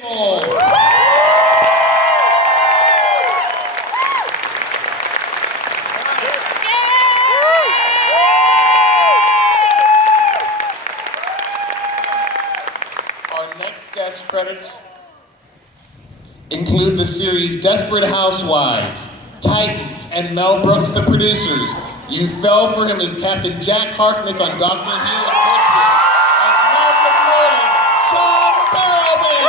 Nable. Our next guest credits include the series Desperate Housewives, Titans, and Mel Brooks, the producers. You fell for him as Captain Jack Harkness on Doctor Who and Torchwood, as Malcolm Merlin, John Barrowman.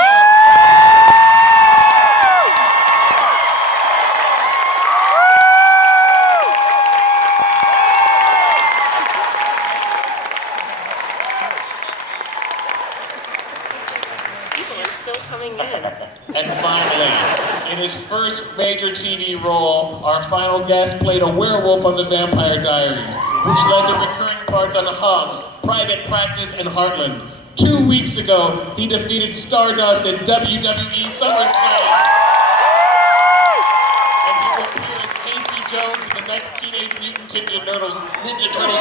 People are still coming in. And finally, in his first major TV role, our final guest played a werewolf on The Vampire Diaries, which led to recurring parts on Hum, Private Practice, and Heartland. 2 weeks ago, he defeated Stardust at WWE SummerSlam. And he will appear as Casey Jones in the next Teenage Mutant Ninja Turtles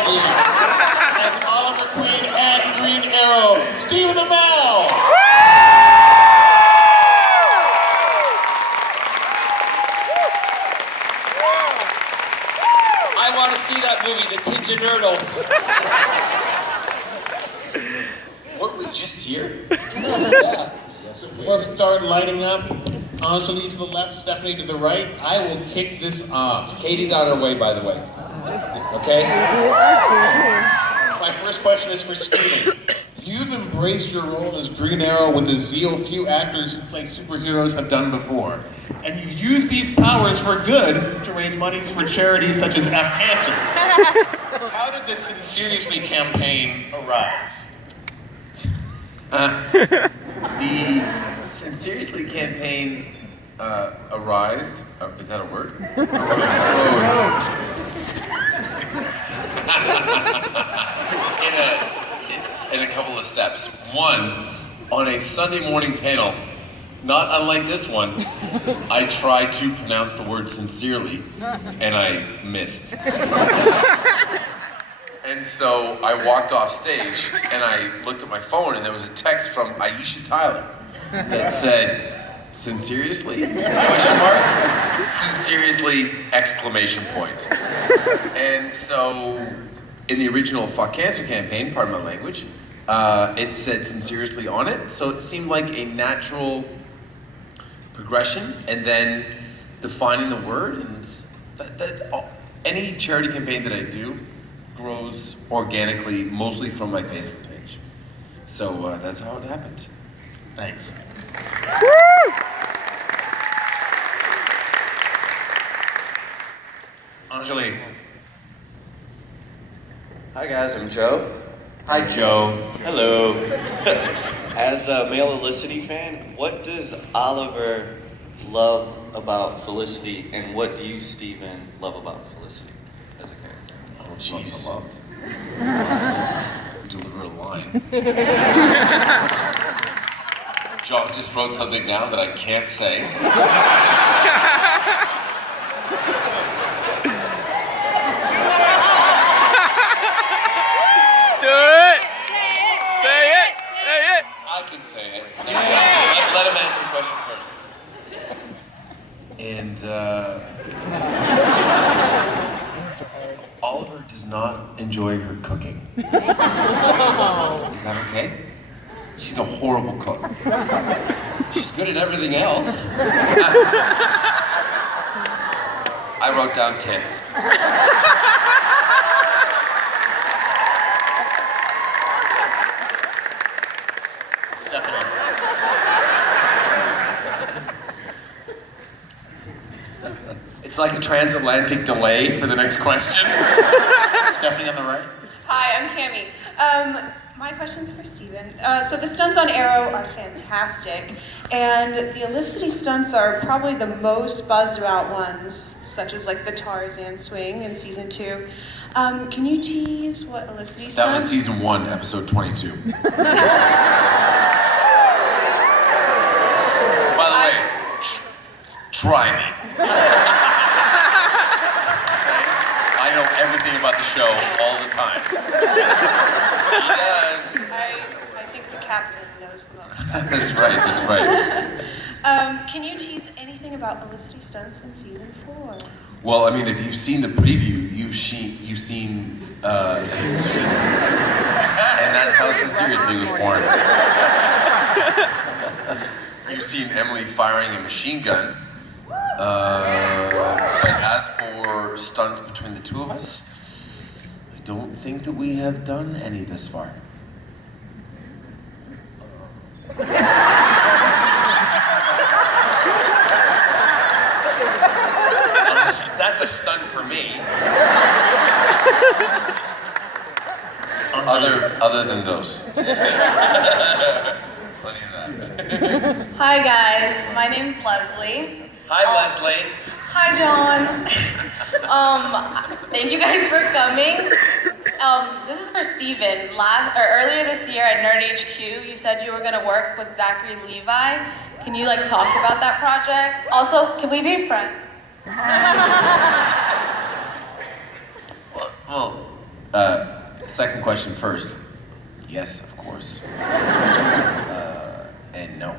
movie. As Oliver Queen and Green Arrow, Stephen Amell. I want to see that movie, The Ninja Turtles. Weren't we just here? Yeah. We'll start lining up. Anjali to the left, Stephanie to the right. I will kick this off. Katie's on her way, by the way. Okay? My first question is for Stephen. You've embraced your role as Green Arrow with a zeal few actors who played superheroes have done before. And you've used these powers for good to raise monies for charities such as F Cancer. How did the Sincerely campaign arise? The Sincerely campaign arised. Is that a word? in a couple of steps. One, on a Sunday morning panel, not unlike this one, I tried to pronounce the word sincerely, and I missed. And so I walked off stage, and I looked at my phone, and there was a text from Aisha Tyler that said, "Sincerely? Question mark? Sincerely! Exclamation point." And so, in the original Fuck Cancer campaign, pardon my language, it said sincerely on it, so it seemed like a natural progression, and then defining the word, and any charity campaign that I do grows organically, mostly from my Facebook page. So that's how it happened. Thanks. Anjali. Hi guys, I'm Joe. Hi, Joe. Hello. As a male Felicity fan, what does Oliver love about Felicity, and what do you, Stephen, love about Felicity as a character? Oh, jeez. Deliver a line. John just wrote something down that I can't say. Do it! Say it! Say it! I can say it. Let him answer the question first. And Oliver does not enjoy her cooking. Is that okay? She's a horrible cook. She's good at everything else. I wrote down tits. Stephanie. It's like a transatlantic delay for the next question. Stephanie on the right. Hi, I'm Tammy. My question's for Stephen. So the stunts on Arrow are fantastic, and the Felicity stunts are probably the most buzzed about ones, such as like the Tarzan swing in season 2. Can you tease what Felicity stunts? That was season 1, episode 22. By the way, try me. I know everything about the show all the time. He does. I think the captain knows the most. That's right, that's right. can you tease anything about Felicity stunts in season 4? Well, I mean, if you've seen the preview, you've seen, and that's how Sincerely was born. You've seen Emily firing a machine gun. But as for stunts between the two of us, I don't think that we have done any thus far. That's a stunt for me. Other than those. Plenty of that. Hi guys, my name's Leslie. Hi, Leslie. Hi John. Thank you guys for coming. This is for Steven. Earlier this year at Nerd HQ, you said you were gonna work with Zachary Levi. Can you talk about that project? Also, can we be friends? Second question first. Yes, of course. And no.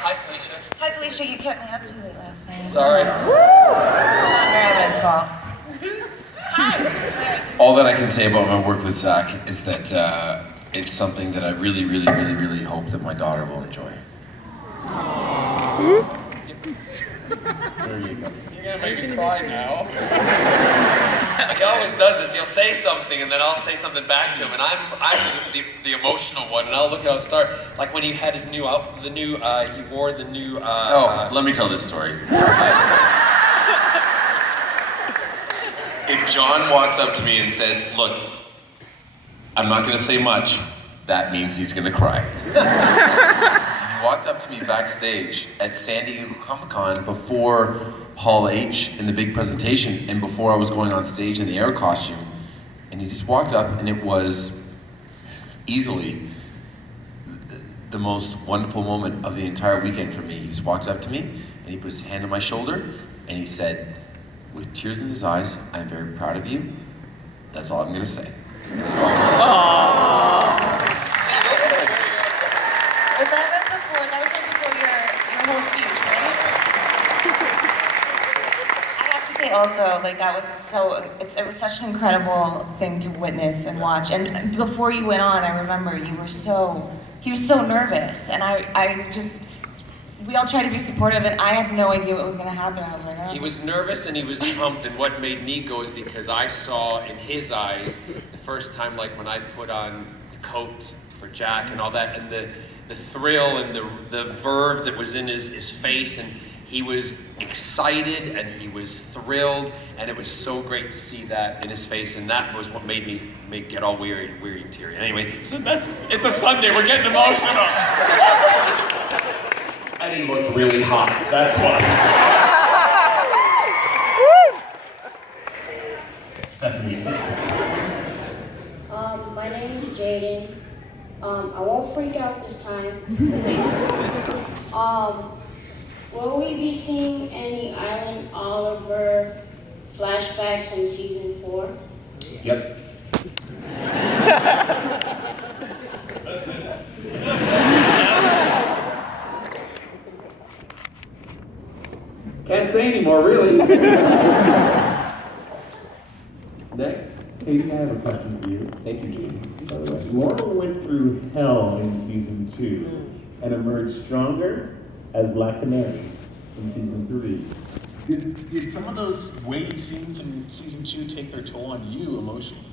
Hi, Felicia. Hi, Felicia. You kept me up too late last night. Sorry. Barrowman's fault. All that I can say about my work with Zach is that it's something that I really, really, really, really hope that my daughter will enjoy. There you go. You're gonna make me cry now. He always does this. He'll say something, and then I'll say something back to him, and I'm the emotional one, and I'll look at how start like when he had his new outfit, he wore the new. Let me tell this story. If John walks up to me and says, "Look, I'm not going to say much," that means he's going to cry. He walked up to me backstage at San Diego Comic-Con before Hall H in the big presentation and before I was going on stage in the Arrow costume. And he just walked up, and it was easily the most wonderful moment of the entire weekend for me. He just walked up to me and he put his hand on my shoulder and he said, with tears in his eyes, "I'm very proud of you." That's all I'm going to say. Was that before? That was before your whole speech, right? I have to say also, that was it was such an incredible thing to witness and watch. And before you went on, I remember he was so nervous, and we all tried to be supportive, and I had no idea what was going to happen. I was like, oh. He was nervous and he was pumped, and what made me go is because I saw in his eyes the first time, when I put on the coat for Jack and all that, and the thrill and the verve that was in his face, and he was excited and he was thrilled, and it was so great to see that in his face, and that was what made me get all weary and teary. Anyway, so it's a Sunday, we're getting emotional. And he looked really hot, that's why. Stephanie. My name is Jaden. I won't freak out this time. Will we be seeing any Island Oliver flashbacks in season 4? Yep. Can't say anymore, really. Next, Katie, I have a question for you. Thank you, Gene. By the way, Laurel went through hell in season 2 and emerged stronger as Black Canary in season 3. Did some of those weighty scenes in season 2 take their toll on you emotionally?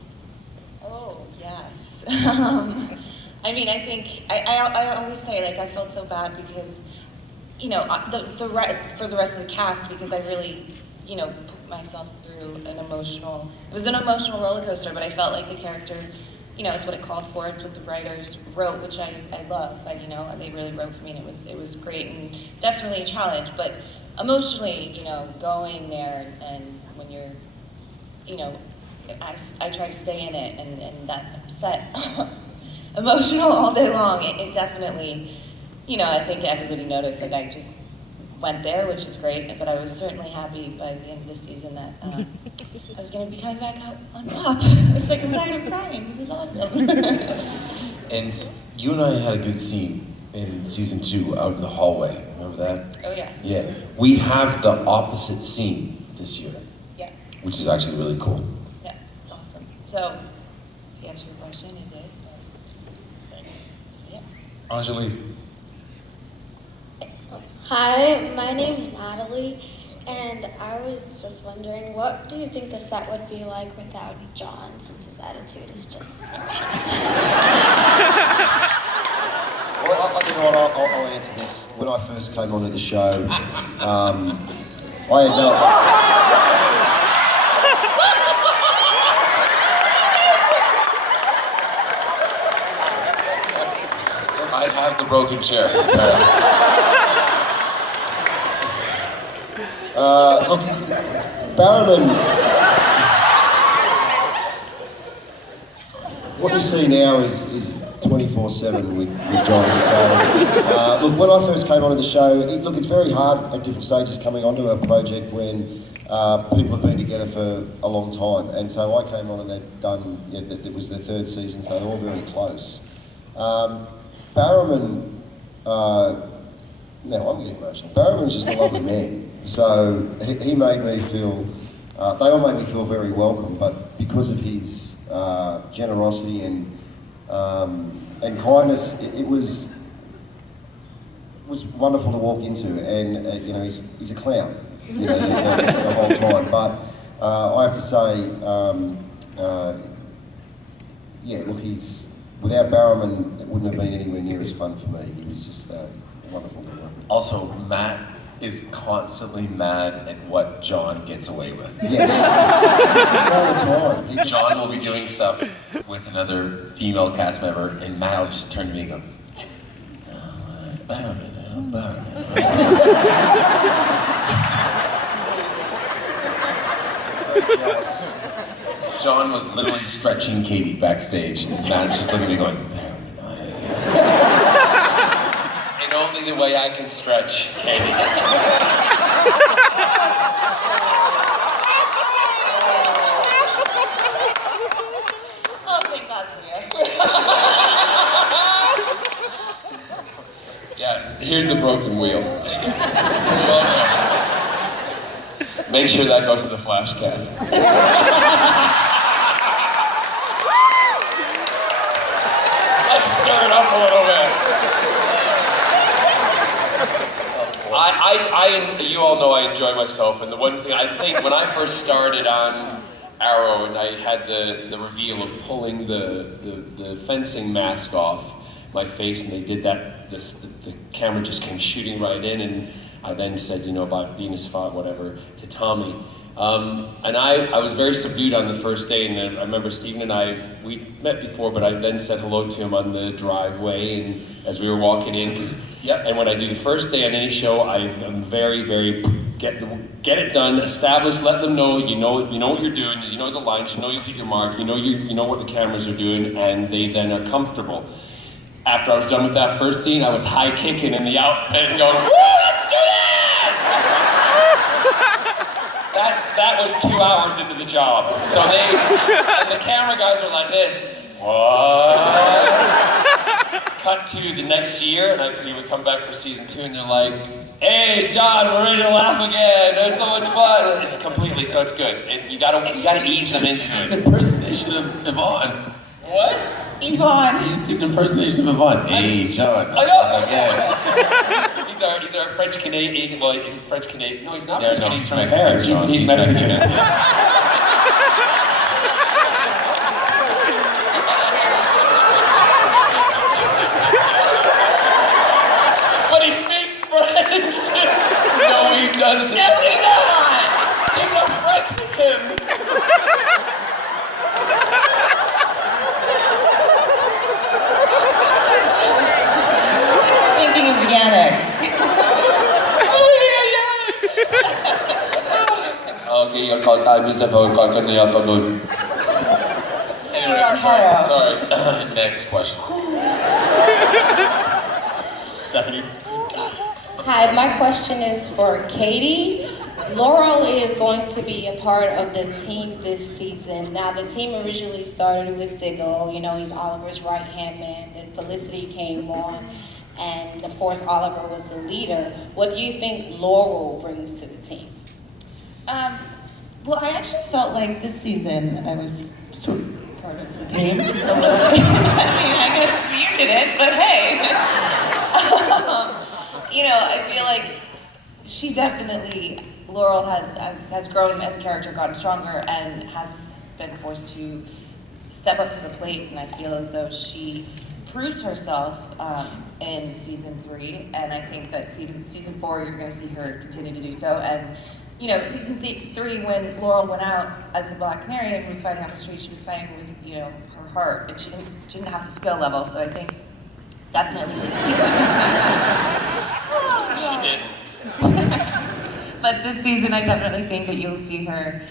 Oh, yes. I mean, I think, I always say, I felt so bad because, for the rest of the cast, because I really, put myself through it was an emotional roller coaster, but I felt like the character, it's what it called for, it's what the writers wrote, which I love, they really wrote for me, and it was great, and definitely a challenge, but emotionally, going there, and when you're, I try to stay in it, and that upset, emotional all day long, it definitely, I think everybody noticed, I just went there, which is great, but I was certainly happy by the end of the season that I was going to be coming back out on top. It's like, I'm tired of crying, this is awesome. And you and I had a good scene in season 2 out in the hallway. Remember that? Oh, yes. Yeah. We have the opposite scene this year. Yeah. Which is actually really cool. Yeah, it's awesome. So, to answer your question, I did. Thanks. Yeah. Angelique. Hi, my name's Natalie, and I was just wondering, what do you think the set would be like without John, since his attitude is just Well, you know what, I'll answer this. When I first came onto the show, I had no... I have the broken chair. Look, Barrowman, what you see now is 24/7 with John. So, look, when I first came onto the show, look, it's very hard at different stages coming onto a project when people have been together for a long time. And so I came on and they'd done, that was their 3rd season, so they're all very close. Barrowman, now I'm getting emotional. Barrowman's just a lovely man. So he made me feel, they all made me feel very welcome, but because of his generosity and kindness, it was wonderful to walk into, and you know, he's a clown, you know, the whole time. But I have to say, yeah, look, without Barrowman, it wouldn't have been anywhere near as fun for me. He was just wonderful to work with. Also, Matt is constantly mad at what John gets away with. Yes. All the time. John will be doing stuff with another female cast member, and Matt will just turn to me and go, Barrowman. John was literally stretching Katie backstage, and Matt's just looking at me going, In only the way I can stretch, Katie. Oh, thank God for you. Yeah, here's the broken wheel. Make sure that goes to the flash cast. Let's stir it up a little bit. You all know I enjoy myself, and the one thing I think when I first started on Arrow and I had the reveal of pulling the fencing mask off my face, and they did that, the camera just came shooting right in, and I then said, you know, about Venus fog, whatever, to Tommy. And I was very subdued on the first day, and I remember Stephen and we met before, but I then said hello to him on the driveway, and as we were walking in, and when I do the first day on any show, I'm very, very, get it done, establish, let them know, you know what you're doing, you know the lines, you know you'll hit your mark, you know what the cameras are doing, and they then are comfortable. After I was done with that first scene, I was high kicking in the outfit and going, woo, let's do this! That was 2 hours into the job. So and the camera guys were like this, what? Cut to the next year, and we would come back for season 2, and they're like, hey, John, we're ready to laugh again. It's so much fun. It's completely, so it's good. You gotta ease them into it. Impersonation of Yvonne. What? Yvonne. He's an impersonation of Yvonne. Hey, John. I know. Again. He's our French Canadian. Well, he's French Canadian. No, he's not Yeah, French no, Canadian. he's He's Mexican, John. He's He's Mexican. Mexican. But he speaks French. No, he doesn't. Yes, he does. He's a Mexican. Thinking of Yannick. Okay, you're called time is for cooking the afternoon. Anyway, I'm sorry. Next question. Stephanie. Hi, my question is for Katie. Laurel is going to be a part of the team this season. Now, the team originally started with Diggle. You know, he's Oliver's right-hand man. Then Felicity came on, and of course, Oliver was the leader. What do you think Laurel brings to the team? Well, I actually felt like this season I was sort of part of the team a little bit. I mean, I guess you did it, but hey. You know, I feel like she definitely, Laurel has grown as a character, gotten stronger, and has been forced to step up to the plate, and I feel as though she proves herself in season 3, and I think that season 4 you're going to see her continue to do so. And you know, season 3 when Laurel went out as a Black Canary and was fighting on the street, she was fighting with her heart, and she didn't have the skill level. So I think definitely this season. She didn't. But this season, I definitely think that you'll see her